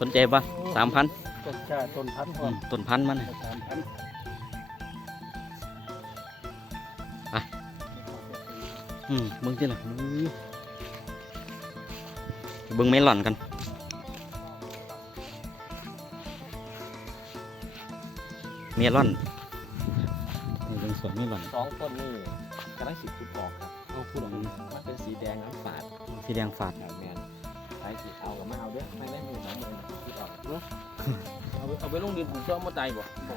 สนใจปะสามพันต้นกล้าต้นพันธุ์พร้อมต้นพันธุ์มันน่ะสามพันธุ์อืมเบิ้งที่ละอู้เบิ้งไม่หล่อนกัน เมลอนนี่เป็นสวนเมลอน สองต้นนี่กำลังสิบจุดออกครับเอาพูดออกมามันเป็นสีแดงน้ำฝาด สีแดงฝาด ครับแมนใช้ สีเอากับมาเอาเด้อไม่ได้มือน้ำมือจุดออกเนาะเอาไปเอาไปลงดินปลูกต้นมะไตบ่บ่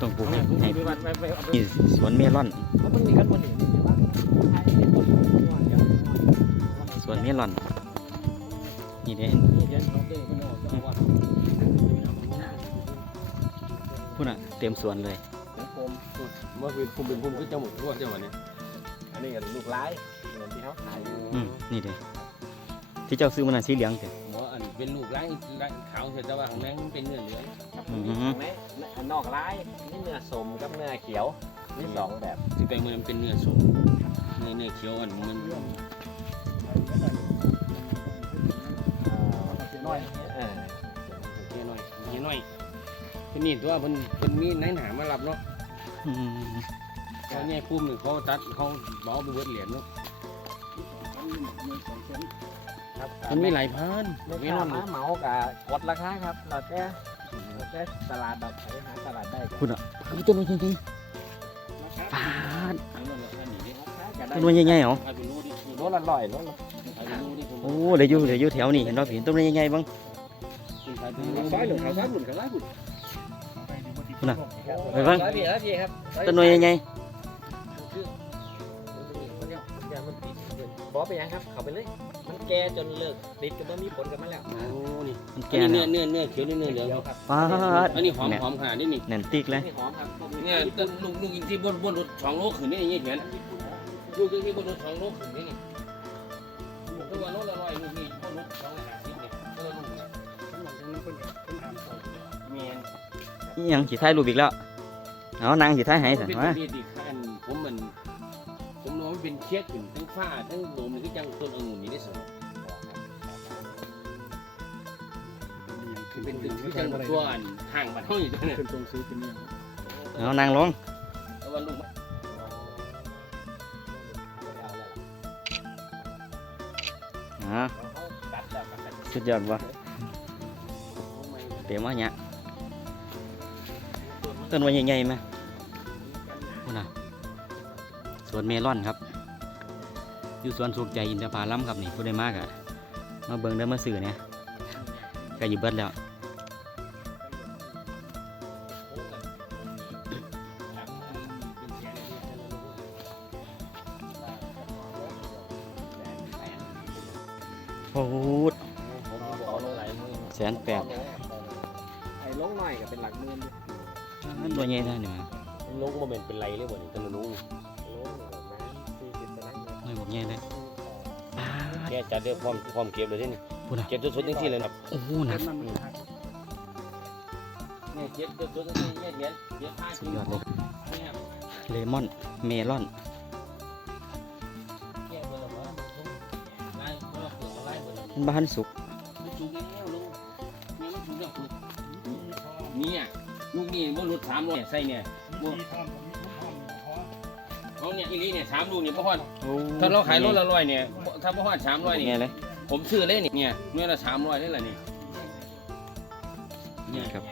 ต้องปลูกให้ให้ให้ไปวัดไปไปเอาไปนี่สวนเมลอน แล้วมันมีกันบนนี้มีว่าใช้ต้นม่วงอย่างม่วงสวนเมลอน นี่เด้นี่เดี๋ยวเขาเต้นกันเนาะเอาว่าพูดน่ะเต็มสวนเลยของผมเมื่อคืนคุมเป็นคุมคือเจ้าหมูทั่วเจ้าวันนี้อันนี้ก็ลูกไร้เหมือนที่เขาขายอยู่อืมนี่เด้ ที่เจ้าซื้อมันน่ะสีเหลืองเถอะหมออันเป็นลูกไร้ไร้ขาวเสร็จแต่ว่าของแม่งมันเป็นเนื้อเหลืองครับอืมมีข้างในอันนอกไร้นี่เนื้อสมกับเนื้อเขียวมีสองแบบที่แปลงมันเป็นเนื้อสมเนื้อเนื้อเขียวอันมันน้อยเออเฮียน้อยเฮียน้อยเพิ่นนี่ตัวเพิ่นเพิ่นมีนายหนามารับเนาะอืมเขาเนี่ยพุ่มหนึ่งเขาตัดเขาเบาไปเบิดเหรียญเนาะ ครับมันมีหลายพันไม่ไม่ต้นอองนมาเหมากับกดราคาครับเราแค่เราแค่ตลาดแบบไปหาตลาดได้กันพูดน่ะคือต้นมันจริงๆฟาดมันราคาหนีดิต้นมันใหญ่ๆเหรอใครไปรู้ดิโลละร้อยโลละใครไปรู้ดิผมโอ้เดี๋ยวอยู่เดี๋ยวอยู่แถวนี้เห็นว่าเห็นต้นมันใหญ่ๆบ้างใครไปรู้ซอยหนึ่งเขาซอยหนึ่งเขาซอยหนึ่งพูดน่ะไปบ้างร้อยเบียร์พี่ครับต้นมันใหญ่ บอกไปยังครับ เขาไปเลย มันแก่จนเลิกติดก็ไม่มีผลกับมันแล้วโอ้นี่ๆมันอัแก่นนี้แล้เนื้อวเนื้อเนื้อเขียวนี่เนื้อเหลืองครับฟาดอันนี้หอมหอมขนาดนี้นี่แน่นติ๊กเลย นี่หอมครับเนี่ยต้นลูกลูกอินที่บนบนรถสองโลขึ้นนี่นี่เห็นลูกที่บนรถสองโลขึ้นนี่นี่ตัวโลละร้อยลูกนี่บนรถสองร้อยห้าสิบเนี่ยตัวลูกเนี่ยเมียน อิหยังสีท้ายรูปอีกแล้ว เอานางสีท้ายให้สันเป็นวะดีดีขั้นผมมัน ผมรู้ว่าเป็นเคียดขึ้นทั้งฝ้าทั้งโดมนี่ก็จังต้นองุ่นนี่ได้สมเป็นตึกที่จังตัวอันห่างบัดเท่าอยู่เนี่ยเป็นตรงซื้อเป็นเนี่ยเอานางลงแต่ว่าลูกอ่าสุดยอดวะเต็มวะเนี่ยต้นมันใหญ่ๆไหมพูดน่ะส วนเมลอนครับ อยู่สวนสุขใจอินทผลัมครับนี่พูดได้มากอะมาเบิ่งได้อมาสื่อเนี่ยก็อยู่เบิดแล้วโอ้โหแสนแปดไอ้ลงหน่อยก็เป็นหลักหมื่นตัวใหญ่ได้เนี่ยลูกโมเมนต์เป็นไรเลยบ่นี่ตะลุง ตารางเมตรไม่บอกใหญ่เลยป๊าดแกจัดเรื่องความความเก็บเลยที่นี่พูดน่ะเก็บสุดๆทั้งที่เลยครับโอ้โหหนักเนี่ยเก็บสุดๆทั้งที่เนี่ยเห็นเก็บผ้าสุดยอดเลยเลมอนเมลอนแก้เบอร์ละไล่เบอร์เปิดไล่เบอร์มันบ้านสุกมันจุกแล้วลุงเนี่ยมันจุกแล้วจุกเนี่ยลูกนี่บนรถสามร้อยใส่เนี่ย เขาเนี่ยอีลีเนี่ยสามลูกเนี่ยพ่อดถ้าเราขายรถละร้อยเนี่ยถ้าพ่อดสามร้อยนี่ไงเลยผมซื้อเลยนี่เนี่ยเนื้อละสามร้อยนี่แหละนี่เนี่ยครับ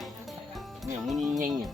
เนี่ยมันยังเนี่ย